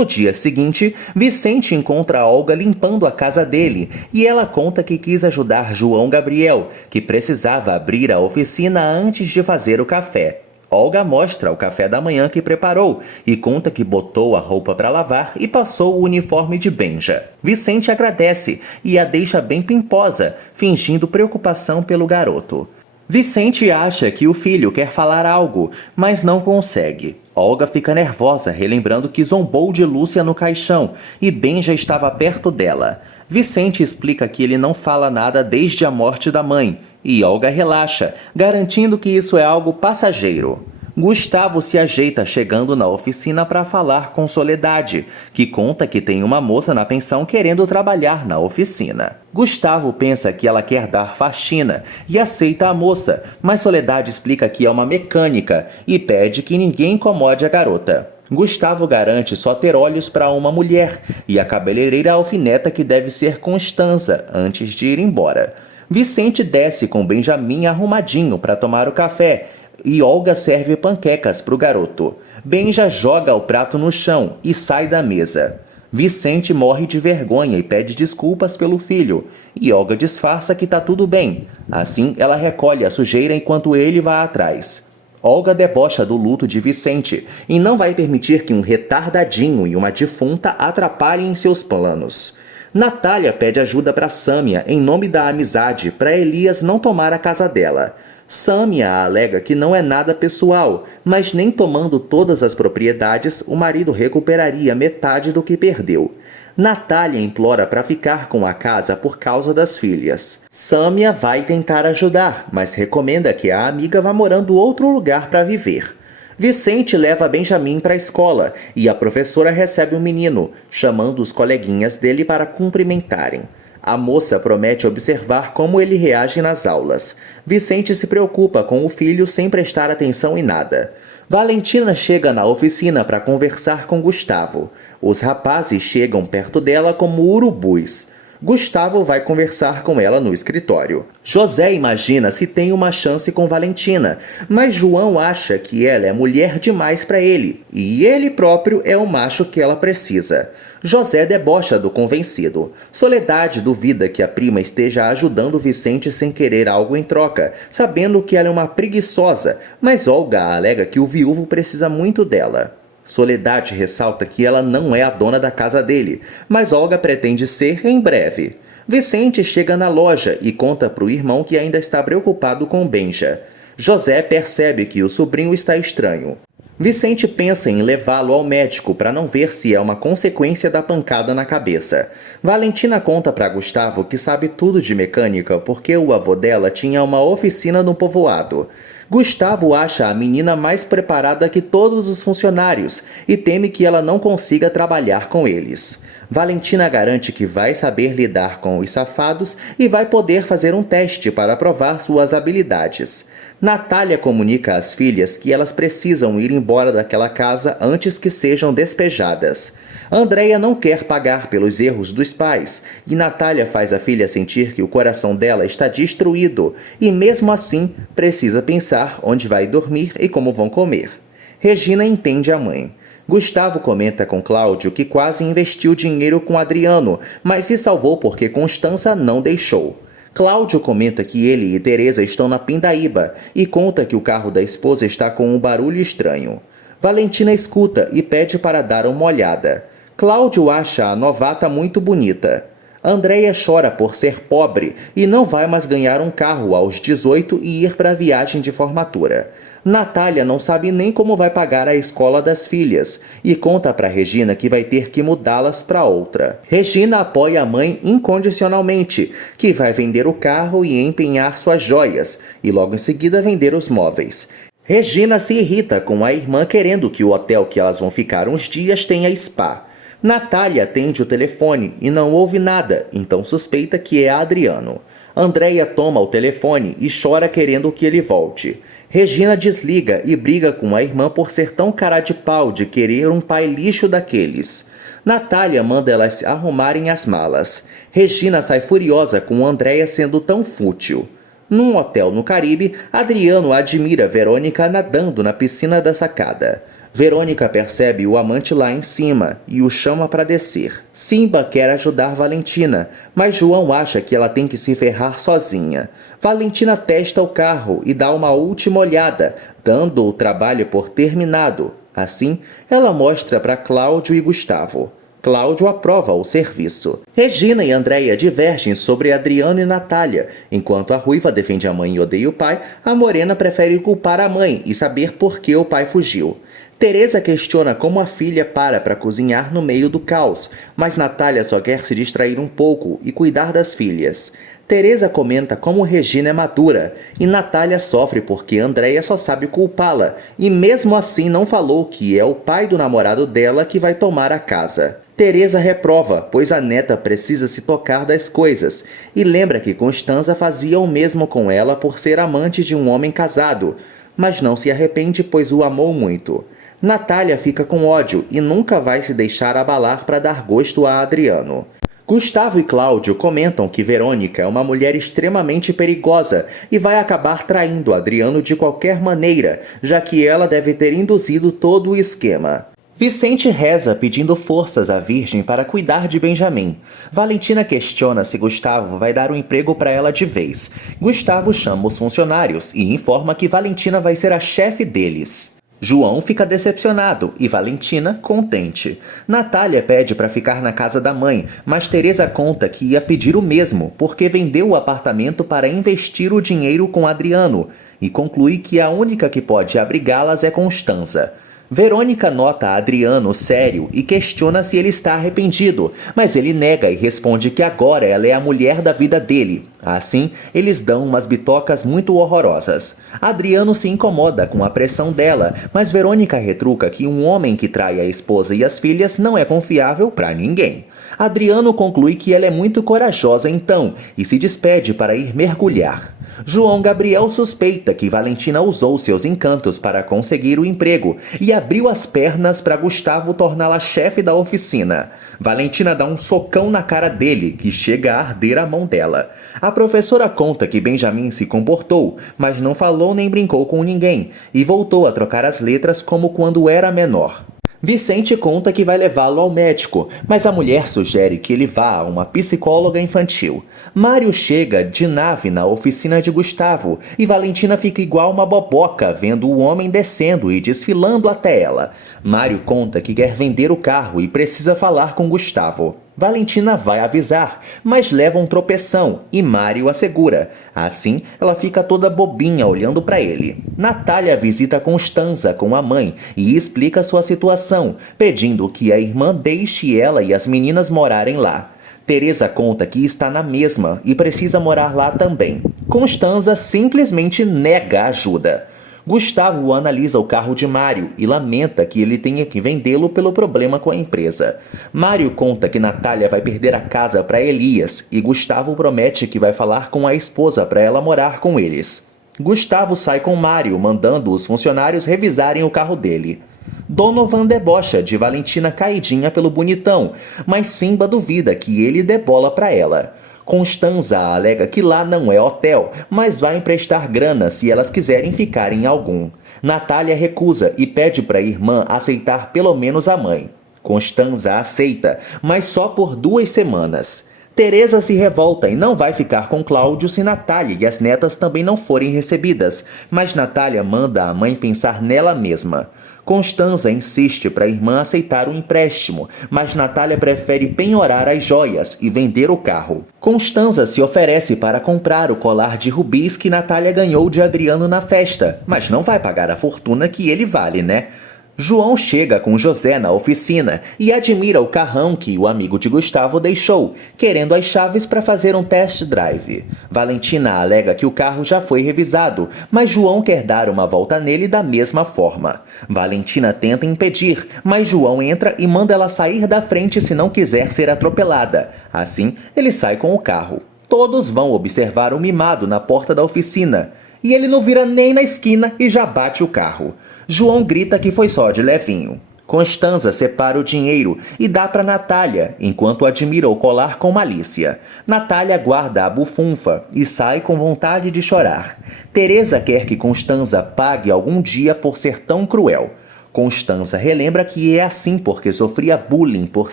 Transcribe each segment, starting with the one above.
No dia seguinte, Vicente encontra Olga limpando a casa dele e ela conta que quis ajudar João Gabriel, que precisava abrir a oficina antes de fazer o café. Olga mostra o café da manhã que preparou e conta que botou a roupa para lavar e passou o uniforme de Benja. Vicente agradece e a deixa bem pimposa, fingindo preocupação pelo garoto. Vicente acha que o filho quer falar algo, mas não consegue. Olga fica nervosa, relembrando que zombou de Lúcia no caixão e Benja estava perto dela. Vicente explica que ele não fala nada desde a morte da mãe, e Olga relaxa, garantindo que isso é algo passageiro. Gustavo se ajeita chegando na oficina para falar com Soledade, que conta que tem uma moça na pensão querendo trabalhar na oficina. Gustavo pensa que ela quer dar faxina e aceita a moça, mas Soledade explica que é uma mecânica e pede que ninguém incomode a garota. Gustavo garante só ter olhos para uma mulher e a cabeleireira alfineta que deve ser Constanza antes de ir embora. Vicente desce com Benjamin arrumadinho para tomar o café e Olga serve panquecas para o garoto. Benja joga o prato no chão e sai da mesa. Vicente morre de vergonha e pede desculpas pelo filho, e Olga disfarça que tá tudo bem. Assim, ela recolhe a sujeira enquanto ele vai atrás. Olga debocha do luto de Vicente e não vai permitir que um retardadinho e uma defunta atrapalhem seus planos. Natália pede ajuda para Sâmia em nome da amizade para Elias não tomar a casa dela. Sâmia alega que não é nada pessoal, mas nem tomando todas as propriedades, o marido recuperaria metade do que perdeu. Natália implora para ficar com a casa por causa das filhas. Sâmia vai tentar ajudar, mas recomenda que a amiga vá morando outro lugar para viver. Vicente leva Benjamin para a escola e a professora recebe o menino, chamando os coleguinhas dele para cumprimentarem. A moça promete observar como ele reage nas aulas. Vicente se preocupa com o filho sem prestar atenção em nada. Valentina chega na oficina para conversar com Gustavo. Os rapazes chegam perto dela como urubus. Gustavo vai conversar com ela no escritório. José imagina se tem uma chance com Valentina, mas João acha que ela é mulher demais para ele, e ele próprio é o macho que ela precisa. José debocha do convencido. Soledade duvida que a prima esteja ajudando Vicente sem querer algo em troca, sabendo que ela é uma preguiçosa, mas Olga alega que o viúvo precisa muito dela. Soledade ressalta que ela não é a dona da casa dele, mas Olga pretende ser em breve. Vicente chega na loja e conta para o irmão que ainda está preocupado com Benja. José percebe que o sobrinho está estranho. Vicente pensa em levá-lo ao médico para não ver se é uma consequência da pancada na cabeça. Valentina conta para Gustavo que sabe tudo de mecânica porque o avô dela tinha uma oficina no povoado. Gustavo acha a menina mais preparada que todos os funcionários e teme que ela não consiga trabalhar com eles. Valentina garante que vai saber lidar com os safados e vai poder fazer um teste para provar suas habilidades. Natália comunica às filhas que elas precisam ir embora daquela casa antes que sejam despejadas. Andréia não quer pagar pelos erros dos pais e Natália faz a filha sentir que o coração dela está destruído e mesmo assim precisa pensar onde vai dormir e como vão comer. Regina entende a mãe. Gustavo comenta com Cláudio que quase investiu dinheiro com Adriano, mas se salvou porque Constança não deixou. Cláudio comenta que ele e Teresa estão na Pindaíba e conta que o carro da esposa está com um barulho estranho. Valentina escuta e pede para dar uma olhada. Cláudio acha a novata muito bonita. Andréia chora por ser pobre e não vai mais ganhar um carro aos 18 e ir para a viagem de formatura. Natália não sabe nem como vai pagar a escola das filhas e conta para Regina que vai ter que mudá-las para outra. Regina apoia a mãe incondicionalmente, que vai vender o carro e empenhar suas joias, e logo em seguida vender os móveis. Regina se irrita com a irmã querendo que o hotel que elas vão ficar uns dias tenha spa. Natália atende o telefone e não ouve nada, então suspeita que é Adriano. Andréia toma o telefone e chora querendo que ele volte. Regina desliga e briga com a irmã por ser tão cara de pau de querer um pai lixo daqueles. Natália manda elas arrumarem as malas. Regina sai furiosa com Andréia sendo tão fútil. Num hotel no Caribe, Adriano admira Verônica nadando na piscina da sacada. Verônica percebe o amante lá em cima e o chama para descer. Simba quer ajudar Valentina, mas João acha que ela tem que se ferrar sozinha. Valentina testa o carro e dá uma última olhada, dando o trabalho por terminado. Assim, ela mostra para Cláudio e Gustavo. Cláudio aprova o serviço. Regina e Andréia divergem sobre Adriano e Natália. Enquanto a Ruiva defende a mãe e odeia o pai, a Morena prefere culpar a mãe e saber por que o pai fugiu. Teresa questiona como a filha para cozinhar no meio do caos, mas Natália só quer se distrair um pouco e cuidar das filhas. Teresa comenta como Regina é madura e Natália sofre porque Andréia só sabe culpá-la e mesmo assim não falou que é o pai do namorado dela que vai tomar a casa. Teresa reprova, pois a neta precisa se tocar das coisas e lembra que Constanza fazia o mesmo com ela por ser amante de um homem casado, mas não se arrepende pois o amou muito. Natália fica com ódio e nunca vai se deixar abalar para dar gosto a Adriano. Gustavo e Cláudio comentam que Verônica é uma mulher extremamente perigosa e vai acabar traindo Adriano de qualquer maneira, já que ela deve ter induzido todo o esquema. Vicente reza pedindo forças à Virgem para cuidar de Benjamim. Valentina questiona se Gustavo vai dar um emprego para ela de vez. Gustavo chama os funcionários e informa que Valentina vai ser a chefe deles. João fica decepcionado e Valentina contente. Natália pede para ficar na casa da mãe, mas Teresa conta que ia pedir o mesmo, porque vendeu o apartamento para investir o dinheiro com Adriano, e conclui que a única que pode abrigá-las é Constanza. Verônica nota Adriano sério e questiona se ele está arrependido, mas ele nega e responde que agora ela é a mulher da vida dele. Assim, eles dão umas bitocas muito horrorosas. Adriano se incomoda com a pressão dela, mas Verônica retruca que um homem que trai a esposa e as filhas não é confiável para ninguém. Adriano conclui que ela é muito corajosa então e se despede para ir mergulhar. João Gabriel suspeita que Valentina usou seus encantos para conseguir o emprego e abriu as pernas para Gustavo torná-la chefe da oficina. Valentina dá um socão na cara dele, que chega a arder a mão dela. A professora conta que Benjamin se comportou, mas não falou nem brincou com ninguém, e voltou a trocar as letras como quando era menor. Vicente conta que vai levá-lo ao médico, mas a mulher sugere que ele vá a uma psicóloga infantil. Mário chega de nave na oficina de Gustavo e Valentina fica igual uma boboca vendo o homem descendo e desfilando até ela. Mário conta que quer vender o carro e precisa falar com Gustavo. Valentina vai avisar, mas leva um tropeção e Mário a segura. Assim, ela fica toda bobinha olhando para ele. Natália visita Constanza com a mãe e explica sua situação, pedindo que a irmã deixe ela e as meninas morarem lá. Teresa conta que está na mesma e precisa morar lá também. Constanza simplesmente nega ajuda. Gustavo analisa o carro de Mário e lamenta que ele tenha que vendê-lo pelo problema com a empresa. Mário conta que Natália vai perder a casa para Elias e Gustavo promete que vai falar com a esposa para ela morar com eles. Gustavo sai com Mário, mandando os funcionários revisarem o carro dele. Donovan debocha de Valentina caidinha pelo bonitão, mas Simba duvida que ele dê bola para ela. Constanza alega que lá não é hotel, mas vai emprestar grana se elas quiserem ficar em algum. Natália recusa e pede para a irmã aceitar pelo menos a mãe. Constanza aceita, mas só por 2 semanas. Teresa se revolta e não vai ficar com Cláudio se Natália e as netas também não forem recebidas, mas Natália manda a mãe pensar nela mesma. Constanza insiste para a irmã aceitar o empréstimo, mas Natália prefere penhorar as joias e vender o carro. Constanza se oferece para comprar o colar de rubis que Natália ganhou de Adriano na festa, mas não vai pagar a fortuna que ele vale, né? João chega com José na oficina e admira o carrão que o amigo de Gustavo deixou, querendo as chaves para fazer um test drive. Valentina alega que o carro já foi revisado, mas João quer dar uma volta nele da mesma forma. Valentina tenta impedir, mas João entra e manda ela sair da frente se não quiser ser atropelada. Assim, ele sai com o carro. Todos vão observar o mimado na porta da oficina. E ele não vira nem na esquina e já bate o carro. João grita que foi só de levinho. Constanza separa o dinheiro e dá para Natália, enquanto admira o colar com malícia. Natália guarda a bufunfa e sai com vontade de chorar. Teresa quer que Constanza pague algum dia por ser tão cruel. Constanza relembra que é assim porque sofria bullying por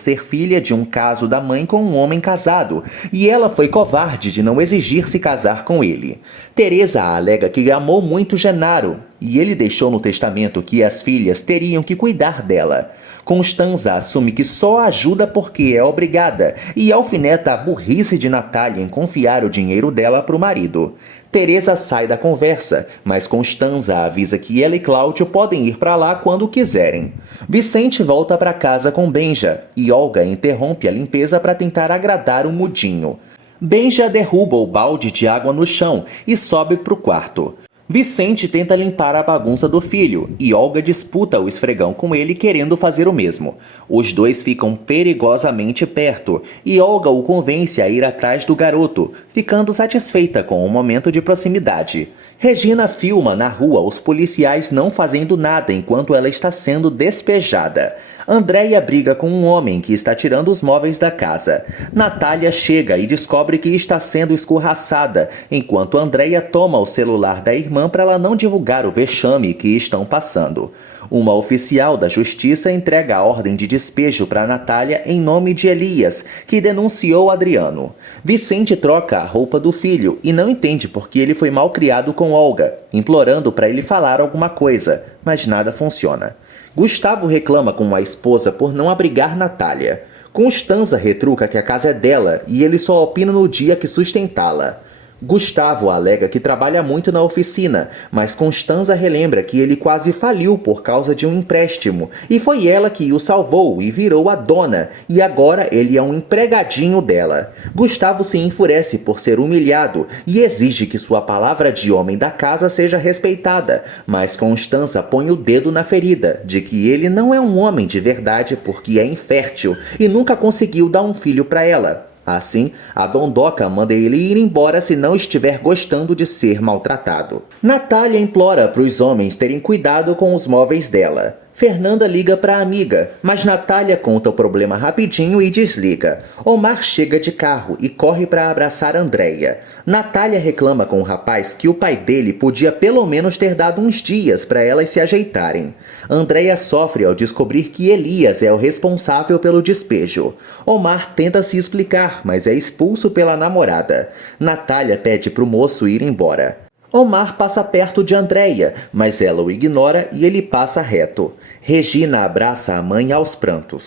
ser filha de um caso da mãe com um homem casado, e ela foi covarde de não exigir se casar com ele. Teresa alega que amou muito Genaro, e ele deixou no testamento que as filhas teriam que cuidar dela. Constanza assume que só ajuda porque é obrigada e alfineta a burrice de Natália em confiar o dinheiro dela para o marido. Teresa sai da conversa, mas Constanza avisa que ela e Cláudio podem ir para lá quando quiserem. Vicente volta para casa com Benja e Olga interrompe a limpeza para tentar agradar o mudinho. Benja derruba o balde de água no chão e sobe para o quarto. Vicente tenta limpar a bagunça do filho e Olga disputa o esfregão com ele querendo fazer o mesmo. Os dois ficam perigosamente perto e Olga o convence a ir atrás do garoto, ficando satisfeita com o momento de proximidade. Regina filma na rua os policiais não fazendo nada enquanto ela está sendo despejada. Andréia briga com um homem que está tirando os móveis da casa. Natália chega e descobre que está sendo escorraçada, enquanto Andréia toma o celular da irmã para ela não divulgar o vexame que estão passando. Uma oficial da justiça entrega a ordem de despejo para Natália em nome de Elias, que denunciou Adriano. Vicente troca a roupa do filho e não entende por que ele foi mal criado com Olga, implorando para ele falar alguma coisa, mas nada funciona. Gustavo reclama com a esposa por não abrigar Natália. Constanza retruca que a casa é dela e ele só opina no dia que sustentá-la. Gustavo alega que trabalha muito na oficina, mas Constanza relembra que ele quase faliu por causa de um empréstimo, e foi ela que o salvou e virou a dona, e agora ele é um empregadinho dela. Gustavo se enfurece por ser humilhado e exige que sua palavra de homem da casa seja respeitada, mas Constanza põe o dedo na ferida, de que ele não é um homem de verdade porque é infértil e nunca conseguiu dar um filho para ela. Assim, a dondoca manda ele ir embora se não estiver gostando de ser maltratado. Natália implora para os homens terem cuidado com os móveis dela. Fernanda liga para a amiga, mas Natália conta o problema rapidinho e desliga. Omar chega de carro e corre para abraçar Andréia. Natália reclama com o rapaz que o pai dele podia pelo menos ter dado uns dias para elas se ajeitarem. Andréia sofre ao descobrir que Elias é o responsável pelo despejo. Omar tenta se explicar, mas é expulso pela namorada. Natália pede para o moço ir embora. Omar passa perto de Andréia, mas ela o ignora e ele passa reto. Regina abraça a mãe aos prantos.